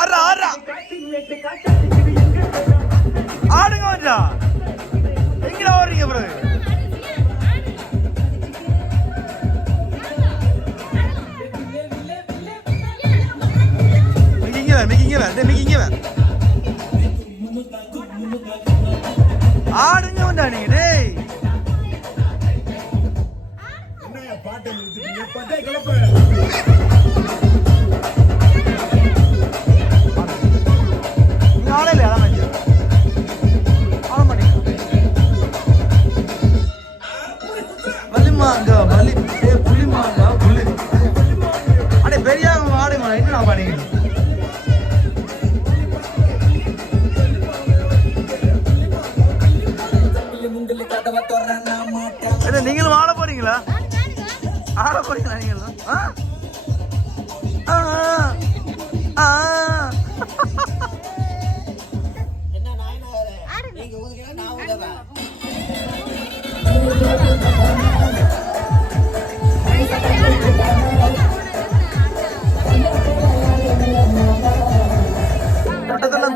ஆறா ஆறா ஆடுங்க மச்சா எங்கடா ஓடுறீங்க பிறகு மிக வேற மிக வேற ஆடுங்க வந்தா நீங்க டேய். பாட்டு என்ன நீங்களும் ஆட போறீங்களா ஆட போறீங்களா நீங்களும் ஆ? ஆ, ஆ, ஆ.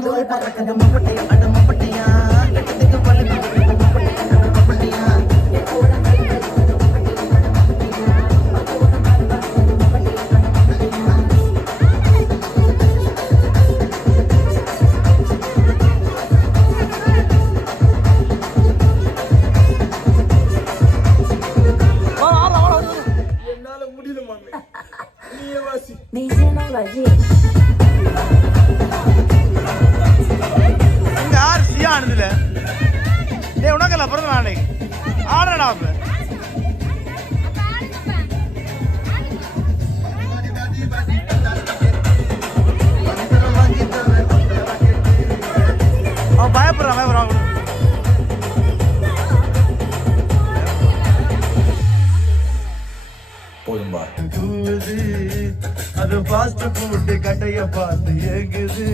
தூவி பறக்குது ஃபுட் பார்த்து ஏங்குது.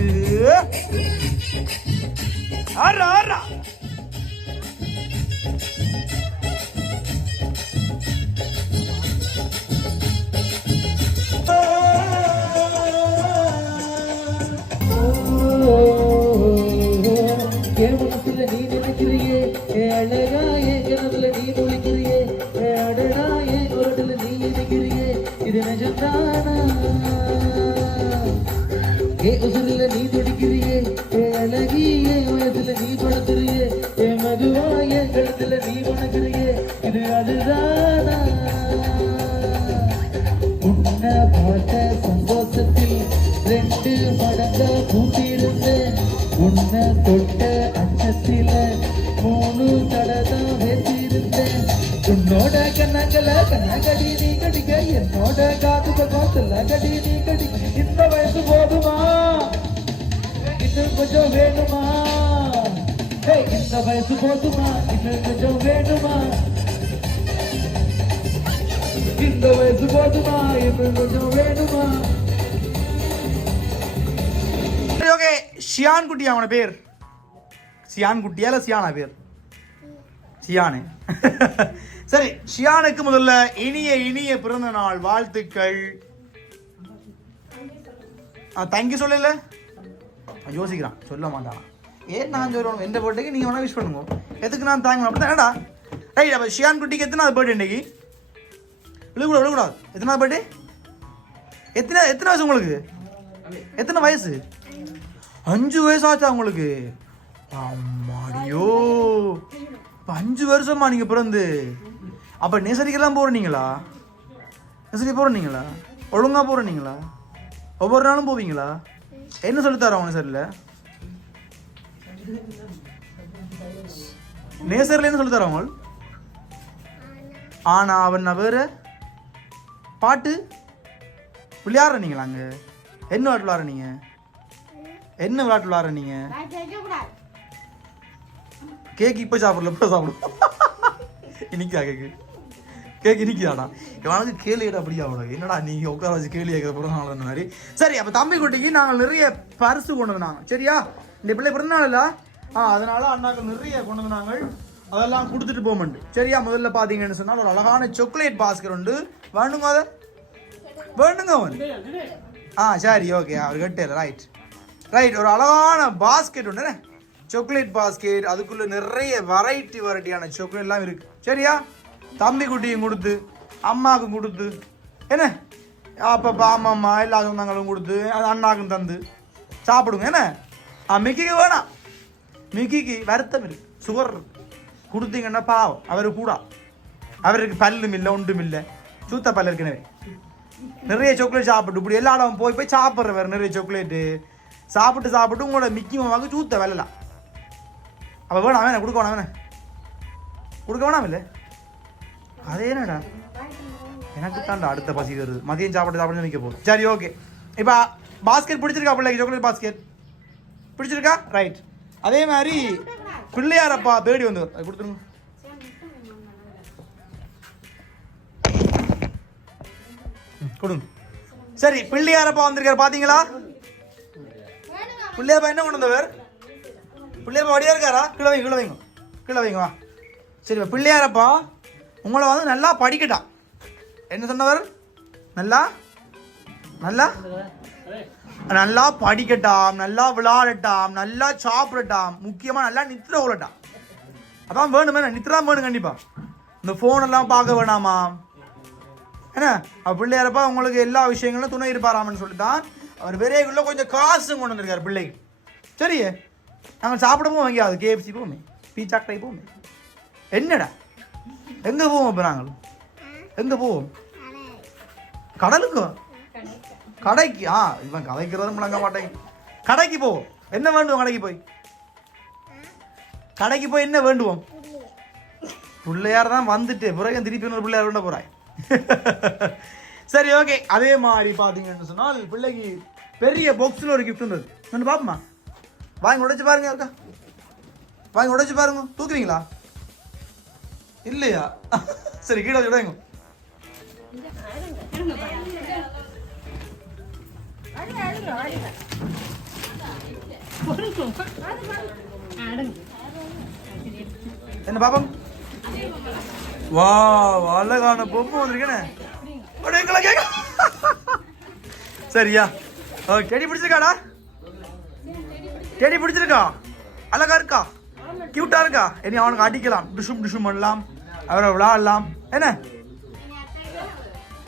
ஆறா ஆறா. என் நீ நினைக்கிறியே அழகா என் கனவுல நீ நுழைக்கிறியே அடடா என் குரட்டுல நீ நினைக்கிறியே? இது நிஜம்தானா? ஏ உசுரில நீ துடிக்கிறியே ஏ அழகி என் வயசுல நீ படுத்துறியே ஏ மதுவா என் கழுத்துல நீ வணக்குறியே இது அதுதானா? உன்னை பார்த்த சந்தோஷத்தில் ரெண்டு மடங்க கூட்டியிருந்தேன் உன்னை தொட்ட அச்சத்தில மூணு தடவை தான் உன்னோட கண்ணங்கள கண்ணகடி நீ கடிக்க என்னோட காது பக்கத்துல கடி நீ கடி. இந்த வயசு போதுமா? இன்னும் கொஞ்சம் வேணுமா? இந்த வயசு போதுமா? இன்னும் கொஞ்சம் வேணுமா? இந்த வயசு போதுமா? இன்னும் கொஞ்சம் வேணுமா? சரி ஓகே. ஷியான் குட்டி அவன பேர். சியான் குட்டியா இல்ல சியானா பேர். சியானு. சரி ஷியானுக்கு முதல்ல இனிய இனிய பிறந்த நாள் வாழ்த்துக்கள். தேங்க்யூ சொல்லல? யோசிக்கிறான். சொல்ல மாட்டான். ஏன் நான் சொல்லணும் எந்த பர்த்டேக்கு நீங்கள் வேணால் விஷ் பண்ணுங்க. எதுக்கு நான் தாங்க அப்படி தானடா ரைட் அப்போ ஷியான் குட்டிக்கு எத்தனாவது பர்த்டே இன்னைக்கு? விழுக்கூடாது விழுக்கூடாது. எத்தனாவது பர்த்டே எத்தனை எத்தனை வயசு உங்களுக்கு? எத்தனை வயசு? அஞ்சு வயசு ஆச்சா உங்களுக்கு? அம்மாடியோ. இப்போ அஞ்சு வருஷமா நீங்கள் பிறந்து. அப்போ நெசரிக்கெல்லாம் போகிறீங்களா நெசரி போகிறீங்களா ஒழுங்காக போகிறீங்களா ஒவ்வொரு நாளும் போவீங்களா? என்ன சொல்லி தரோம் நேசரில் நேசரில் என்ன சொல்லி தரோம் ஆனா அவன் வேற பாட்டு விளையாடுற நீங்களா அங்க? என்ன விளையாட்டு விளையாடுற நீங்க? என்ன விளையாட்டு விளையாடுற நீங்க? கேக் இப்போ சாப்பிடல இப்போ சாப்பிடும் இனிக்கா கேக்கு கேக் இனிக்குதாடா இவனுக்கு கேள்வி கேட்ட அப்படியா அவனுக்கு. என்னடா நீங்க உட்கார வச்சு கேள்வி கேட்குற பிறந்த நாள் மாதிரி? சரி அப்ப தம்பி குட்டிக்கு நாங்கள் நிறைய பரிசு கொண்டு வந்தாங்க. சரியா? இந்த பிள்ளை பிறந்த நாள் இல்ல? ஆ அதனால அண்ணாக்கு நிறைய கொண்டு வந்தாங்க. அதெல்லாம் கொடுத்துட்டு போமண்டு சரியா? முதல்ல பாத்தீங்கன்னு சொன்னால் ஒரு அழகான சாக்லேட் பாஸ்கர் உண்டு. வேணுங்க அதை? வேணுங்க அவன். ஆ சரி ஓகே அவர் கட்டியல ரைட் ரைட் ஒரு அழகான பாஸ்கெட் ஒன்று சாக்லேட் பாஸ்கெட் அதுக்குள்ள நிறைய வெரைட்டி வெரைட்டியான சாக்லேட்லாம் இருக்குது இருக்கு. சரியா? தம்பி குட்டியும் கொடுத்து அம்மாவுக்கும் கொடுத்து என்ன? அப்பப்பா அம்மா எல்லா சொந்தங்களும் கொடுத்து அது அண்ணாக்கும் தந்து சாப்பிடுங்க என்ன? ஆ மிக்கிக்கு வேணாம். மிக்கிக்கு வருத்தம் இருக்கு சுகர் இருக்கு கொடுத்தீங்கன்னா பாவம். அவர் கூடா. அவருக்கு பல்லும் இல்லை ஒன்றும் இல்லை. சூத்த பல் இருக்குனவே நிறைய சாக்லேட் சாப்பிட்டு இப்படி எல்லா இடம் போய் போய் சாப்பிட்றவர் நிறைய சாக்லேட்டு சாப்பிட்டு சாப்பிட்டு உங்களோட மிக்கி மாமாவுக்கு சூத்த வெல்லலாம் அப்போ வேணாம் வேணாம் கொடுக்க வேணாம் வேணாம். கொடுக்க வேணாம் இல்லை? அதே என்னடா? எனக்கு தான்டா அடுத்த பசி வருது. மதியம் சாப்பிட்டு சாப்பிட்டு நிற்க போகுது சரி ஓகே இப்போ பாஸ்கெட் பிடிச்சிருக்கா பிள்ளைக்கு சாக்லேட் பாஸ்கெட் பிடிச்சிருக்கா? ரைட் அதே மாதிரி பிள்ளையாரப்பா பேடி வந்து அது கொடுத்துருங்க. ம், கொடுங்க. சரி பிள்ளையாரப்பா வந்திருக்காரு. பார்த்தீங்களா பிள்ளையாரப்பா என்ன கொண்டு வந்தவர்? பிள்ளையாரப்பா வடியா இருக்காரா? கீழே வைங்க கீழே வைங்க. கீழே வைங்க வா. சரி பிள்ளையாரப்பா உங்களை வந்து நல்லா படிக்கட்டா. என்ன சொன்னவர்? நல்லா? நல்லா? நல்லா படிக்கட்டாம் நல்லா விளாடட்டாம் நல்லா சாப்பிடட்டாம் முக்கியமாக நல்லா நித்திர கொள்ளட்டாம் அதான் வேணுமே நித்திரா வேணும் கண்டிப்பா. இந்த ஃபோன் எல்லாம் பார்க்க வேணாமா? என்ன? பிள்ளையாரப்ப பிள்ளையாரப்பா உங்களுக்கு எல்லா விஷயங்களும் துணை இருப்பாராமன்னு சொல்லி தான் அவர் விரைவுக்குள்ள கொஞ்சம் காசு கொண்டு வந்திருக்காரு பிள்ளைக்கு. சரி நாங்கள் சாப்பிடவும் வாங்கியாது கேஎஃப்சி போமே பீச்சா கடை போமே என்னடா? எங்கே போவோம் இப்போ நாங்கள் எங்கே போவோம்? கடலுக்கு? கடைக்கு. ஆ இவன் கதைக்கிறதும் முழங்க மாட்டேங்க கடைக்கு போவோம் என்ன வேண்டுவோம் கடைக்கு போய்? கடைக்கு போய் என்ன வேண்டுவோம்? பிள்ளையார் தான் வந்துட்டு. பிறகு திருப்பி இன்னொரு பிள்ளையார் வேண்ட போறாய். சரி ஓகே அதே மாதிரி பார்த்தீங்கன்னு சொன்னால் பிள்ளைக்கு பெரிய பாக்ஸில் ஒரு கிஃப்ட் இருந்தது நான் வாங்கி உடைச்சு பாருங்க இருக்கா வாங்கி உடைச்சு பாருங்க. தூக்குவீங்களா இல்லையா? சரி கீழே விடுங்க என்ன பாப்போம் வா அழகான பொம்மை வந்திருக்கேன். கேக்க. சரியா? செடி பிடிச்சிருக்காடா? செடி பிடிச்சிருக்கா? அழகா இருக்கா? கியூட்டா இருக்கா? இனி அவனுக்கு அடிக்கலாம். டிஷும் டிஷும் பண்ணலாம். அவரை விளாடலாம். என்ன?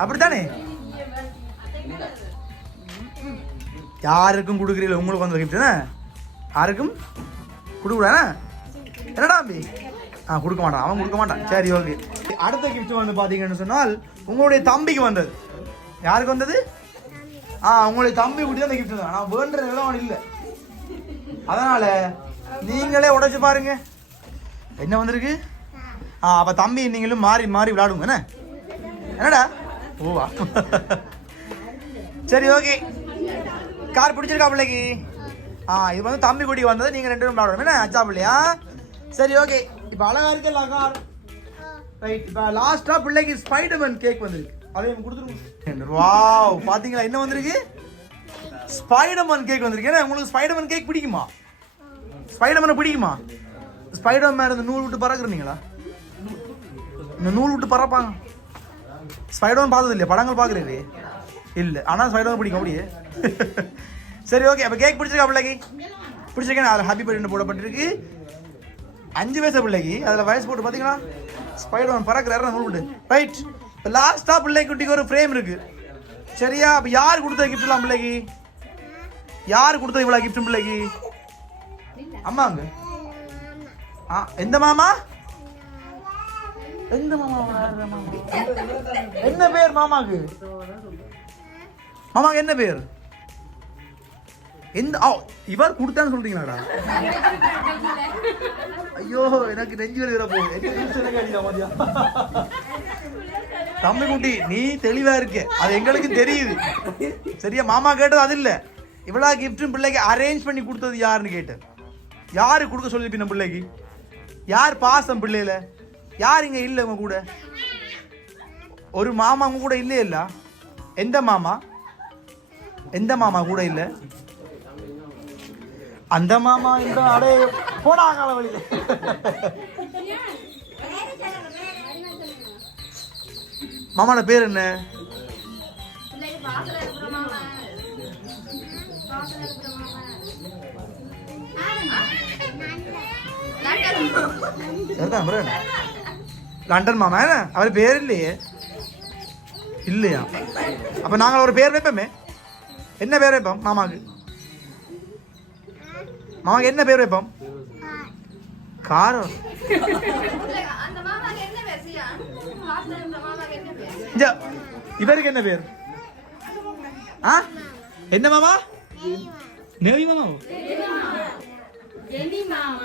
அப்படித்தானே? யாருக்கும் கொடுக்குறீங்களா உங்களுக்கு வந்து கிஃப்ட் யாருக்கும்? கொடுக்கூடாண்ணா என்னடா அம்பி ஆ கொடுக்க மாட்டான். அவன் கொடுக்க மாட்டான். சரி ஓகே. அடுத்த கிஃப்ட் வந்து பார்த்தீங்கன்னு சொன்னால் உங்களுடைய தம்பிக்கு வந்தது. யாருக்கு வந்தது? ஆ உங்களுடைய தம்பி குட்டி அந்த கிஃப்ட் தான் நான் வேண்டுற நிலம் அவன் இல்லை. அதனால் நீங்களே உடைச்சு பாருங்க. என்ன வந்திருக்கு? அப்போ தம்பி நீங்களும் மாறி மாறி விளாடுங்க என்ன? என்னடா? ஓ சரி ஓகே. கார் பிடிச்சிருக்கா பிள்ளைக்கு? ஆ இது வந்து தம்பி குடி வந்தது நீங்க ரெண்டு பேரும் விளாடணும் என்ன அச்சா பிள்ளையா? சரி ஓகே. இப்போ அழகா இருக்குல்ல கார். ரைட் இப்போ லாஸ்டா பிள்ளைக்கு ஸ்பைடர்மேன் கேக் வந்திருக்கு. அதையும் கொடுத்துருக்கோம். வாவ் பாத்தீங்களா என்ன வந்திருக்கு? ஸ்பைடர்மேன் கேக் வந்திருக்கு. ஏன்னா உங்களுக்கு ஸ்பைடர்மேன் கேக் பிடிக்குமா? ஸ்பைடர்மேனை பிடிக்குமா? ஸ்பைடர்மேன் இந்த நூல் விட்டு பறக்குறீங்களா? இந்த நூல் விட்டு பறப்பாங்க. ஸ்பைடோன் பார்த்தது இல்லையா படங்கள் பார்க்குறது இல்லை. ஆனால் ஸ்பைடோ பிடிக்கும் அப்படியே. சரி ஓகே அப்போ கேக் பிடிச்சிருக்கா பிள்ளைக்கு? பிடிச்சிருக்கேன் அதில் ஹாப்பி பர்த்டே போடப்பட்டிருக்கு. அஞ்சு வயசு பிள்ளைக்கு. அதில் வயசு போட்டு பார்த்தீங்கன்னா ஸ்பைடோன் பறக்கிறாரு நூல் விட்டு. ரைட் இப்போ லாஸ்ட்டாக பிள்ளைக்குட்டிக்கு ஒரு ஃப்ரேம் இருக்குது சரியா? அப்போ யார் கொடுத்த கிஃப்ட்லாம் பிள்ளைக்கு? யார் கொடுத்தது இவ்வளோ கிஃப்ட் பிள்ளைக்கு? அம்மாங்க. ஆ எந்த மாமா? எந்த மாமா என்ன பேர் மாமாக்கு? மாமாக்கு என்ன பேர்? எந்த ஓ இவர் கொடுத்தான்னு சொல்றீங்களாடா? ஐயோ எனக்கு நெஞ்சு வலி வர போகுது தம்பி குட்டி நீ தெளிவா இருக்க. அது எங்களுக்கு தெரியுது. சரியா? மாமா கேட்டது அது இல்லை. இவ்வளோ கிஃப்ட்டும் பிள்ளைக்கு அரேஞ்ச் பண்ணி கொடுத்தது யாருன்னு கேட்டேன். யாரு கொடுக்க சொல்லி பிள்ளைக்கு? யார் பாசம் பிள்ளையில? யார் இங்க இல்ல உங்க கூட? ஒரு மாமா உங்க கூட இல்லையே இல்ல? எந்த மாமா? எந்த மாமா கூட இல்ல? அந்த மாமா இந்த அடே கால வழியில மாமாவோட பேர் என்ன? சரிதான்? லண்டன் மாமா. என்ன? அவர் பேர் இல்லையே? இல்லையா அப்ப நாங்கள் ஒரு பேர் வைப்போமே. என்ன பேர் வைப்போம் மாமாக்கு மாமாக்கு என்ன பேர் வைப்போம்? காரம் இவருக்கு என்ன பேர்? ஆ? என்ன மாமா? நெவி மாமா.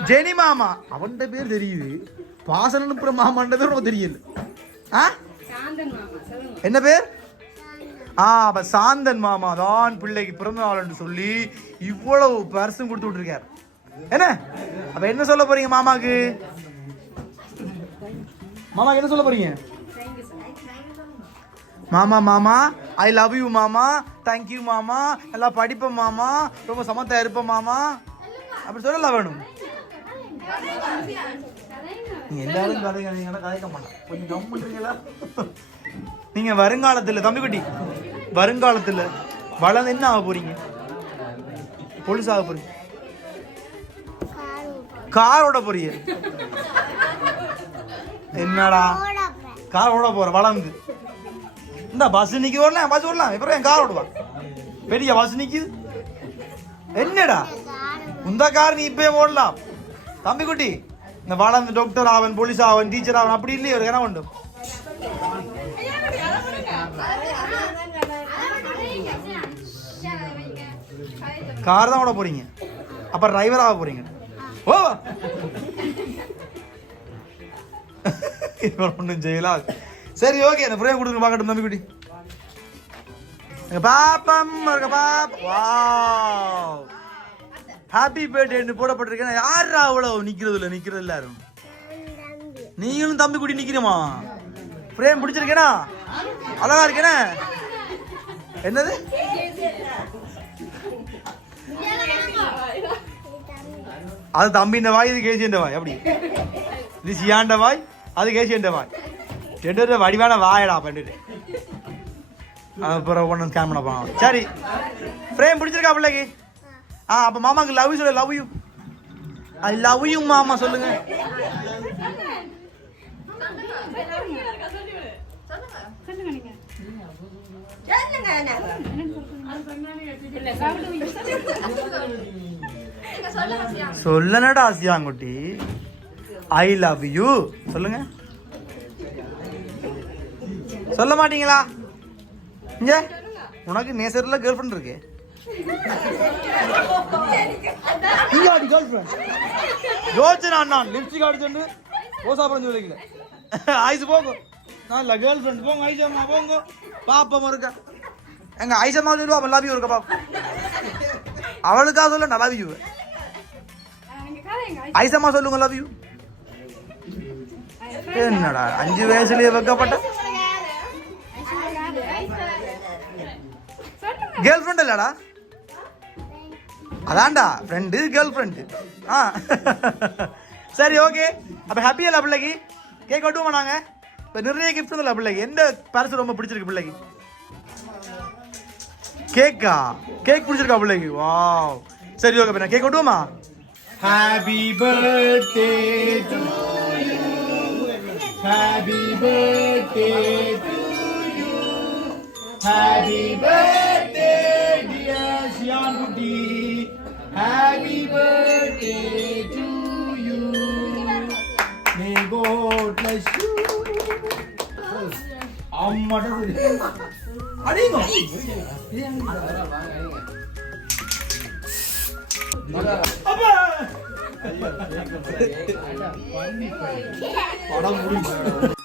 ஜெனி மாமா. அவன்கிட்ட பேர் தெரியுது. பாசன அனுப்புற மாமான்ற பேர் உனக்கு தெரியல ஆ என்ன பேர்? ஆ அப்ப சாந்தன் மாமா தான் பிள்ளைக்கு பிறந்த நாள்னு சொல்லி இவ்வளவு பரிசும் கொடுத்து விட்டுருக்கார். என்ன? அப்ப என்ன சொல்ல போறீங்க மாமாக்கு? மாமாக்கு என்ன சொல்ல போறீங்க? மாமா மாமா ஐ லவ் யூ மாமா. தேங்க்யூ மாமா. நல்லா படிப்பேன் மாமா. ரொம்ப சமத்தா இருப்பேன் மாமா. அப்படி சொல்லல வேணும். நீங்க எல்லாரும் கதை கதைங்கன்னா கதைக்க மாட்டேன் கொஞ்சம் கம் பண்றீங்களா? நீங்க வருங்காலத்துல தம்பிக்குட்டி வருங்காலத்துல வளர்ந்து என்ன ஆக போறீங்க? போலீஸ் ஆக போறீங்க? காரோட போறீங்க. என்னடா? கார் ஓட போற வளர்ந்து. இந்த பஸ் நிக்க வரலாம் பஸ் ஓடலாம் அப்புறம் என் கார் ஓடுவா பெரிய பஸ் நிக்குது என்னடா? இந்த கார் நீ இப்பயே ஓடலாம். தம்பி குட்டி இந்த வளர்ந்து டாக்டர் ஆவன் போலீஸ் ஆவன் டீச்சர் ஆவன் அப்படி இல்லையே ஒரு என்ன வேண்டும் கார் தான் ஓட போறீங்க. அப்ப டிரைவர் ஆக போறீங்க. ஓ! இவன் ஒன்றும் செய்யலாம் சரி ஓகே அந்த ஃப்ரேம் கொடுங்க பார்க்கட்டும் தம்பி குட்டி. பாப்பம் இருக்க பாப்ப. ஹாப்பி பர்த்டேன்னு போடப்பட்டிருக்கேன். யாரா அவ்வளோ நிக்கிறது நிற்கிறது நிக்கிறது எல்லாரும் நீங்களும் தம்பி குட்டி நிற்கிறோமா பிரேம் பிடிச்சிருக்கேனா? அழகா இருக்கேனே? என்னது? அது தம்பின்ற வாய் இது கேசின்ற வாய் அப்படி. இது சியாண்ட வாய் அது கேசின்ற வாய். ரெண்டு வடிவான வாயடா பண்ணிட்டு அப்புறம் ஒன்று ஸ்கேன் பண்ண போனோம் சரி. ஃப்ரேம் பிடிச்சிருக்கா பிள்ளைக்கு? ஆ அப்போ மாமாக்கு லவ் யூ சொல்லு love you I love you மாமா சொல்லுங்க. சொல்லனடா ஆசியாங்குட்டி ஐ லவ் யூ சொல்லுங்க. சொல்ல மாட்டீங்களா? இங்க. உனக்கு நேசர்ல கேர்ள் ஃப்ரெண்ட் இருக்கு. இங்க அடி கேர்ள் ஃப்ரெண்ட் யோசனா நான் லிப்ஸ்டிக் அடிச்சுட்டு ஓசா படம் சொல்லிக்கல. ஐஸ் போங்க. நான் இல்ல கேர்ள் ஃப்ரெண்ட் போங்க ஐசம்மா போங்க. பாப்பம் இருக்கா எங்க ஐசம்மா சொல்லுவா லவ் யூ இருக்கா பாப்பா? அவளுக்காக சொல்ல நான் லவ் யூ ஐசம்மா சொல்லுங்க லவ் யூ என்னடா அஞ்சு வயசுலயே வைக்கப்பட்ட. கேர்ள் ஃப்ரெண்ட் இல்லடா. அதான்டா ஃப்ரெண்டு கேர்ள் ஃப்ரெண்டு ஆ. சரி ஓகே அப்போ ஹாப்பியா இல்லை பிள்ளைக்கு கேக் கட்டுவோமா நாங்கள் இப்போ நிறைய கிஃப்ட் இல்லை பிள்ளைக்கு எந்த பரிசு ரொம்ப பிடிச்சிருக்கு பிள்ளைக்கு? கேக்கா கேக் பிடிச்சிருக்கா பிள்ளைக்கு? வாவ் சரி ஓகே நான் cake ஒட்டுவோமா happy birthday to you happy birthday to you happy birthday அம்மாட்ட அடிங்க படம் முடிஞ்சு